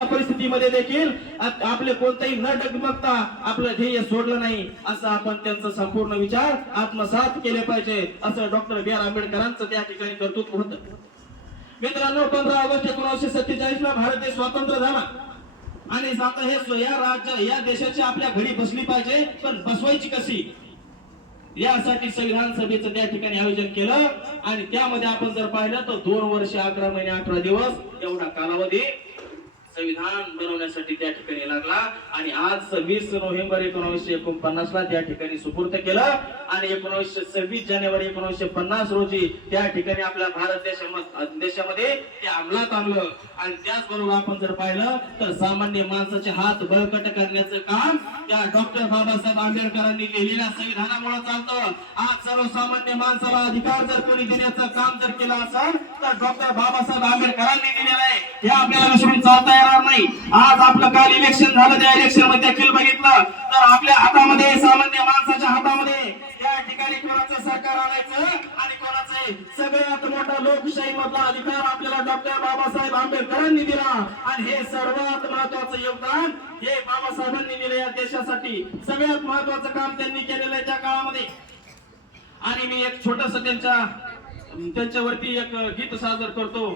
परिस्थितीमध्ये देखील आपले कोणतेही न डगमगता आपलं ध्येय सोडलं नाही, असं आपण त्यांचा संपूर्ण विचार आत्मसात केले पाहिजे, असं डॉक्टर बी आर आंबेडकरांचं त्या ठिकाणी कर्तृत्व होतं. मित्रांनो, 15 ऑगस्ट 1947 ला भारत देश स्वतंत्र झाला आणि आता हे या राज्य या देशाची आपल्या घडी बसली पाहिजे, पण बसवायची कशी यासाठी संविधान सभेचं त्या ठिकाणी आयोजन केलं आणि त्यामध्ये आपण जर पाहिलं तर 2 वर्ष 11 महिने 18 दिवस एवढा कालावधी संविधान बनवण्यासाठी त्या ठिकाणी लागला आणि आज 26 नोव्हेंबर 1949 ला त्या ठिकाणी सुपूर्द केलं आणि 26 जानेवारी 1950 रोजी त्या ठिकाणी आपल्या भारत देशामध्ये ते अंमलात आणलं. आणि त्याचबरोबर आपण जर पाहिलं तर सामान्य माणसाचे हात बळकट करण्याचं काम त्या डॉक्टर बाबासाहेब आंबेडकरांनी लिहिलेल्या संविधानामुळे चालतं. आज सर्वसामान्य माणसाला अधिकार जर कोणी देण्याचं काम जर केलं असेल तर डॉक्टर बाबासाहेब आंबेडकरांनी दिलेलं आहे, हे आपल्याला विसरून चालता येणार नाही. आज आपलं काल इलेक्शन झालं, त्या इलेक्शन मध्ये देखील बघितलं तर आपल्या हातामध्ये सामान्य माणसाच्या हातामध्ये या ठिकाणी कोणाचं सरकार आणायचं आणि कोणाचे सगळ्यात मोठा लोकशाही मधला अधिकार आपल्याला डॉक्टर बाबासाहेब आंबेडकरांनी दिला आणि हे सर्वात महत्वाचं योगदान हे बाबासाहेबांनी दिलं या देशासाठी. सगळ्यात महत्वाचं काम त्यांनी केलेलं आहे त्या काळामध्ये. आणि मी एक छोटस त्यांच्यावरती एक गीत सादर करतो.